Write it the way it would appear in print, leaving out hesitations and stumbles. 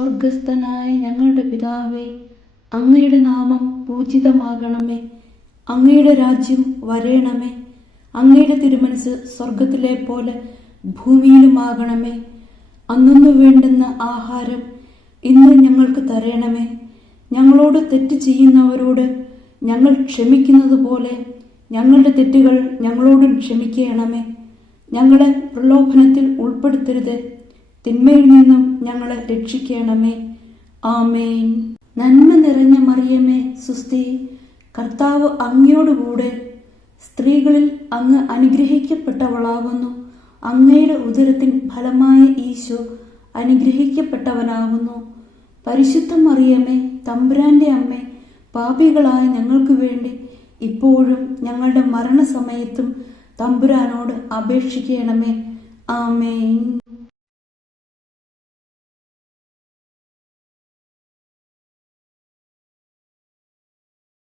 സ്വർഗസ്ഥനായ ഞങ്ങളുടെ പിതാവേ, അങ്ങയുടെ നാമം പൂജിതമാകണമേ. അങ്ങയുടെ രാജ്യം വരേണമേ. അങ്ങയുടെ തിരുമനസ് സ്വർഗത്തിലെ പോലെ ഭൂമിയിലുമാകണമേ. അന്നു വേണ്ടുന്ന ആഹാരം ഇന്ന് ഞങ്ങൾക്ക് തരണമേ. ഞങ്ങളോട് തെറ്റ് ചെയ്യുന്നവരോട് ഞങ്ങൾ ക്ഷമിക്കുന്നത് പോലെ ഞങ്ങളുടെ തെറ്റുകൾ ഞങ്ങളോടും ക്ഷമിക്കണമേ. ഞങ്ങളെ പ്രലോഭനത്തിൽ ഉൾപ്പെടുത്തരുത്, തിന്മയിൽ നിന്നും ഞങ്ങളെ രക്ഷിക്കണമേ. ആമേൻ. നന്മ നിറഞ്ഞ മറിയമേ, സുസ്തി, കർത്താവ് അങ്ങയോടുകൂടെ സ്ത്രീകളിൽ അങ്ങ് അനുഗ്രഹിക്കപ്പെട്ടവളാകുന്നു. അങ്ങയുടെ ഉദരത്തിൻ ഫലമായ ഈശോ അനുഗ്രഹിക്കപ്പെട്ടവനാകുന്നു. പരിശുദ്ധ മറിയമേ, തമ്പുരാന്റെ അമ്മേ, പാപികളായ ഞങ്ങൾക്ക് വേണ്ടി ഇപ്പോഴും ഞങ്ങളുടെ മരണസമയത്തും തമ്പുരാനോട് അപേക്ഷിക്കണമേ. ആമേൻ.